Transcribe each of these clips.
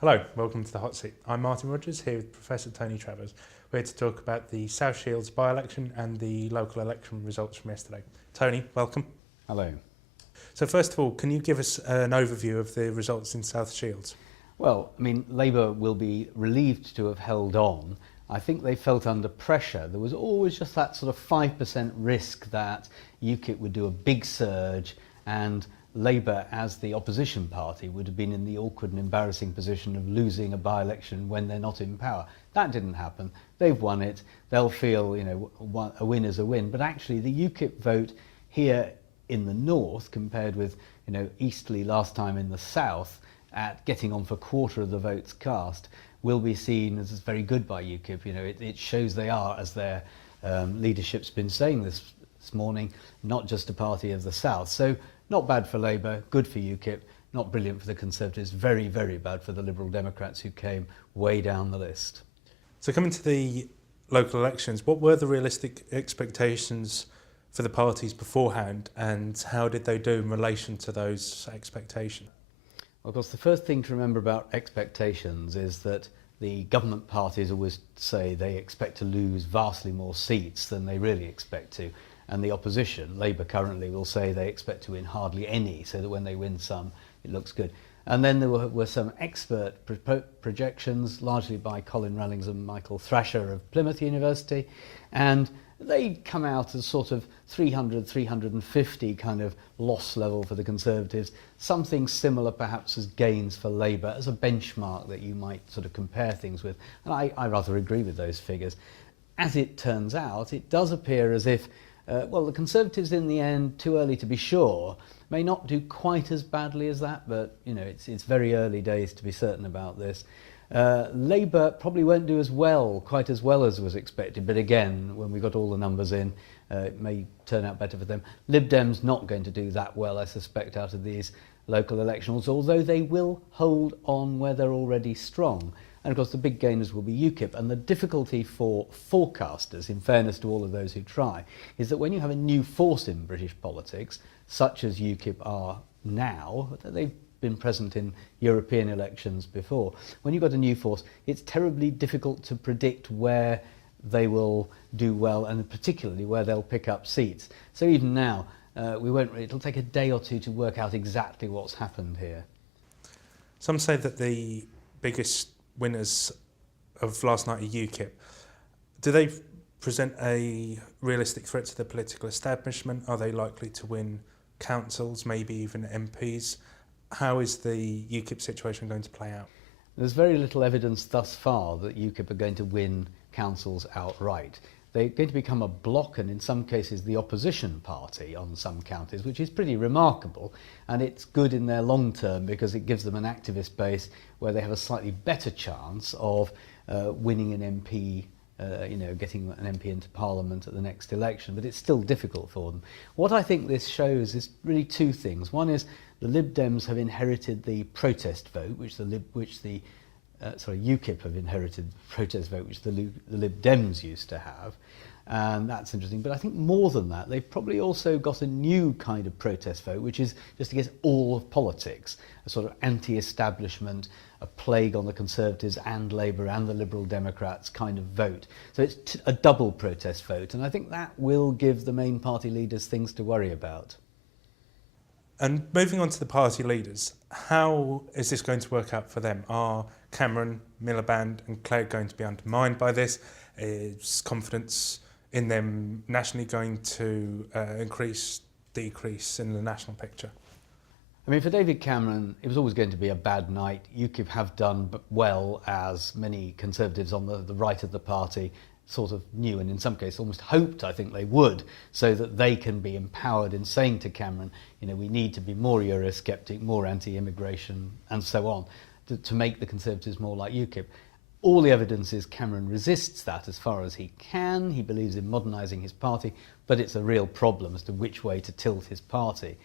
Hello, welcome to the Hot Seat. I'm Martin Rogers here with Professor Tony Travers. We're here to talk about the South Shields by-election and the local election results from yesterday. Tony, welcome. Hello. So first of all, can you give us an overview of the results in South Shields? Well, Labour will be relieved to have held on. I think they felt under pressure. There was always just that sort of 5% risk that UKIP would do a big surge and Labour, as the opposition party, would have been in the awkward and embarrassing position of losing a by-election when they're not in power. That didn't happen. They've won it. They'll feel, a win is a win. But actually, the UKIP vote here in the north, compared with, Eastleigh last time in the south, at getting on for a quarter of the votes cast, will be seen as very good by UKIP. It shows they are, as their leadership's been saying this morning, not just a party of the south. So not bad for Labour, good for UKIP, not brilliant for the Conservatives, very, very bad for the Liberal Democrats who came way down the list. So coming to the local elections, what were the realistic expectations for the parties beforehand and how did they do in relation to those expectations? Well, of course, the first thing to remember about expectations is that the government parties always say they expect to lose vastly more seats than they really expect to. And the opposition, Labour currently, will say they expect to win hardly any, so that when they win some, it looks good. And then there were some expert projections, largely by Colin Rallings and Michael Thrasher of Plymouth University, and they come out as sort of 300, 350 kind of loss level for the Conservatives, something similar perhaps as gains for Labour as a benchmark that you might sort of compare things with. And I rather agree with those figures. As it turns out, it does appear as if the Conservatives in the end, too early to be sure, may not do quite as badly as that, but it's very early days to be certain about this. Labour probably won't do quite as well as was expected, but again, when we got all the numbers in, it may turn out better for them. Lib Dem's not going to do that well, I suspect, out of these local elections, although they will hold on where they're already strong. And of course the big gainers will be UKIP, and the difficulty for forecasters, in fairness to all of those who try, is that when you have a new force in British politics, such as UKIP are now, they've been present in European elections before, when you've got a new force, it's terribly difficult to predict where they will do well and particularly where they'll pick up seats. So even now, it'll take a day or two to work out exactly what's happened here. Some say that the biggest winners of last night are UKIP. Do they present a realistic threat to the political establishment? Are they likely to win councils, maybe even MPs? How is the UKIP situation going to play out? There's very little evidence thus far that UKIP are going to win councils outright. They're going to become a bloc and in some cases the opposition party on some counties, which is pretty remarkable, and it's good in their long term because it gives them an activist base where they have a slightly better chance of winning an MP, getting an MP into Parliament at the next election, but it's still difficult for them. What I think this shows is really two things. One is the Lib Dems have inherited the protest vote, UKIP have inherited the protest vote, which the Lib Dems used to have, and that's interesting. But I think more than that, they've probably also got a new kind of protest vote, which is just against all of politics, a sort of anti-establishment, a plague on the Conservatives and Labour and the Liberal Democrats kind of vote. So it's a double protest vote, and I think that will give the main party leaders things to worry about. And moving on to the party leaders, how is this going to work out for them? Are Cameron, Miliband and Clegg going to be undermined by this? Is confidence in them nationally going to increase, decrease in the national picture? For David Cameron, it was always going to be a bad night. UKIP have done well, as many Conservatives on the right of the party sort of knew, and in some cases almost hoped, I think they would, so that they can be empowered in saying to Cameron, we need to be more Eurosceptic, more anti-immigration and so on, to make the Conservatives more like UKIP. All the evidence is Cameron resists that as far as he can. He believes in modernising his party, but it's a real problem as to which way to tilt his party.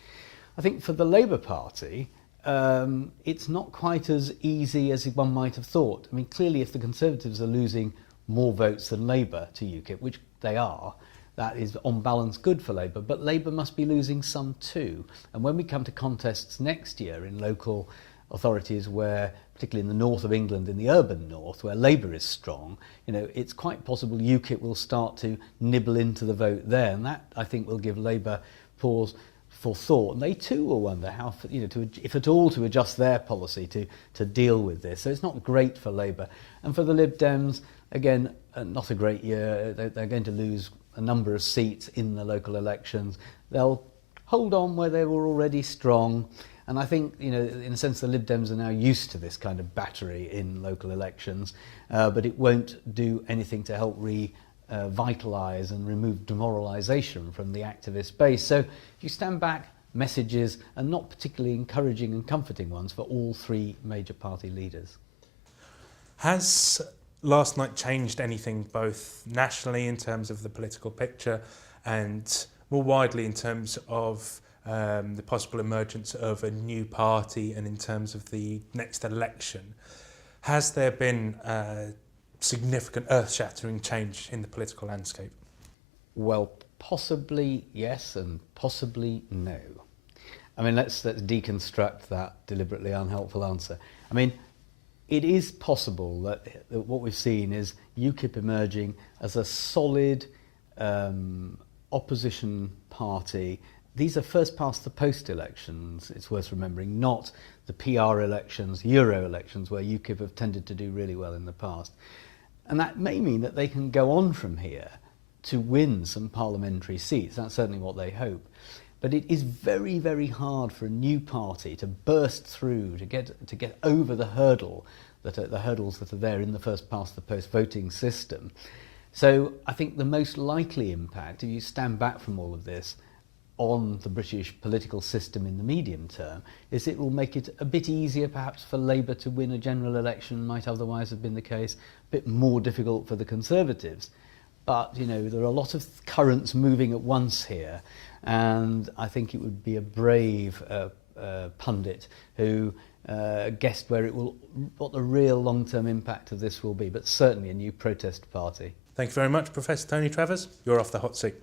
I think for the Labour Party, it's not quite as easy as one might have thought. Clearly if the Conservatives are losing more votes than Labour to UKIP, which they are, that is on balance good for Labour, but Labour must be losing some too. And when we come to contests next year in local authorities where, particularly in the north of England, in the urban north, where Labour is strong, it's quite possible UKIP will start to nibble into the vote there, and that, I think, will give Labour pause for thought. And they too will wonder how, if at all, to adjust their policy to deal with this. So it's not great for Labour. And for the Lib Dems, again, not a great year. They're going to lose a number of seats in the local elections. They'll hold on where they were already strong. And I think, in a sense, the Lib Dems are now used to this kind of battery in local elections, but it won't do anything to help revitalise and remove demoralisation from the activist base. So if you stand back, messages are not particularly encouraging and comforting ones for all three major party leaders. Has last night changed anything both nationally in terms of the political picture and more widely in terms of the possible emergence of a new party and in terms of the next election? Has there been a significant earth-shattering change in the political landscape? Well, possibly yes and possibly no. I mean, let's deconstruct that deliberately unhelpful answer. I mean, it is possible that what we've seen is UKIP emerging as a solid opposition party. These are first past the post elections, it's worth remembering, not the PR elections, Euro elections, where UKIP have tended to do really well in the past. And that may mean that they can go on from here to win some parliamentary seats. That's certainly what they hope. But it is very, very hard for a new party to burst through, to get over the hurdles that are there in the first past the post voting system. So I think the most likely impact, if you stand back from all of this, on the British political system in the medium term, is it will make it a bit easier perhaps for Labour to win a general election, might otherwise have been the case, a bit more difficult for the Conservatives. But, there are a lot of currents moving at once here, and I think it would be a brave pundit who guessed what the real long-term impact of this will be, but certainly a new protest party. Thank you very much, Professor Tony Travers. You're off the hot seat.